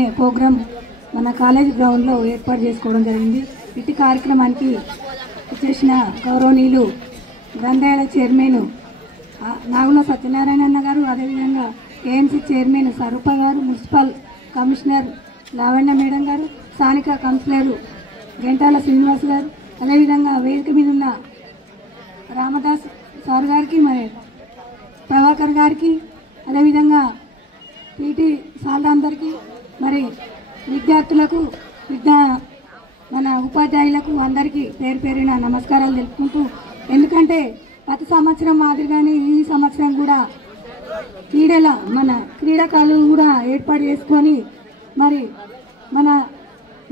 అనే ప్రోగ్రాం మన కాలేజ్ గ్రౌండ్లో ఏర్పాటు చేసుకోవడం జరిగింది. ఇటు కార్యక్రమానికి చేసిన గౌరవనీయులు గ్రంథాలయ చైర్మన్ నాగుల సత్యనారాయణ అన్న గారు, అదేవిధంగా కేఎంసీ చైర్మన్ స్వరూప గారు, మున్సిపల్ కమిషనర్ లావణ్య మేడం గారు, స్థానిక కౌన్సిలర్ గంటాల శ్రీనివాస్ గారు, అదేవిధంగా వేదిక మీద ఉన్న రామదాస్ సార్ గారికి, మరి ప్రభాకర్ గారికి, అదేవిధంగా పీటీ సార్లందరికీ, మరి విద్యార్థులకు మన ఉపాధ్యాయులకు అందరికీ పేరు పేరున నమస్కారాలు తెలుపుకుంటూ, ఎందుకంటే గత సంవత్సరం మాదిరిగానే ఈ సంవత్సరం కూడా మన క్రీడాకారులు కూడా ఏర్పాటు చేసుకొని మరి మన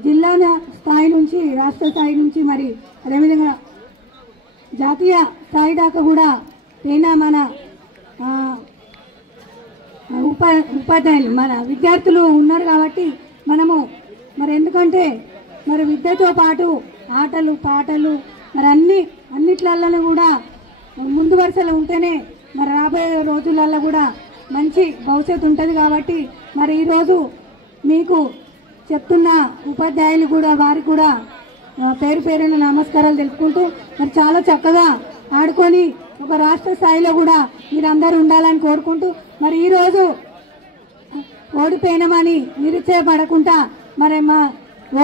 జిల్లా స్థాయి నుంచి రాష్ట్ర స్థాయి నుంచి మరి అదేవిధంగా జాతీయ స్థాయి దాకా కూడా అయినా మన ఉపాధ్యాయులు మన విద్యార్థులు ఉన్నారు కాబట్టి మనము మరి ఎందుకంటే మరి విద్యతో పాటు ఆటలు పాటలు మరి అన్నిట్లలో కూడా ముందు వరుసలో ఉంటేనే మరి రాబోయే రోజులలో కూడా మంచి భవిష్యత్తు ఉంటుంది. కాబట్టి మరి ఈరోజు మీకు చెప్తున్న ఉపాధ్యాయులు కూడా వారికి కూడా పేరు పేరున నమస్కారాలు తెలుపుకుంటూ మరి చాలా చక్కగా ఆడుకొని ఒక రాష్ట్ర స్థాయిలో కూడా మీరందరూ ఉండాలని కోరుకుంటూ, మరి ఈరోజు ఓడిపోయినామని నిరుత్సాహపడకుండా మరి మా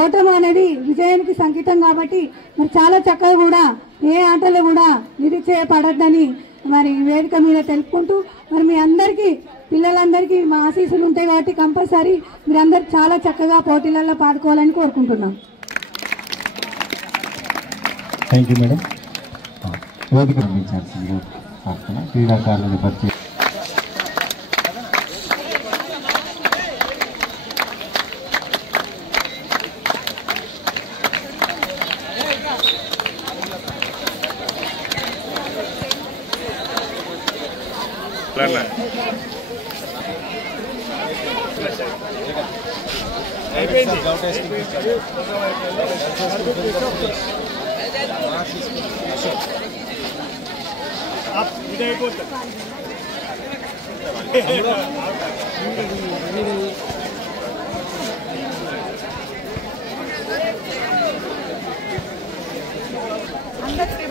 ఓటమి అనేది విజయానికి సంకేతం కాబట్టి మరి చాలా చక్కగా కూడా ఏ ఆటలో కూడా నిరుత్సాహపడద్దని మరి వేదిక మీద తెలుపుకుంటూ, మరి మీ అందరికీ పిల్లలందరికీ మా ఆశీస్సులు ఉంటాయి కాబట్టి కంపల్సరీ మీరందరూ చాలా చక్కగా పోటీలలో పాల్గొనాలని కోరుకుంటున్నాం. Thank you madam. వేదిక పంపించాల్సిందిగా క్రీడాకారులను పరిచయం. అందరూ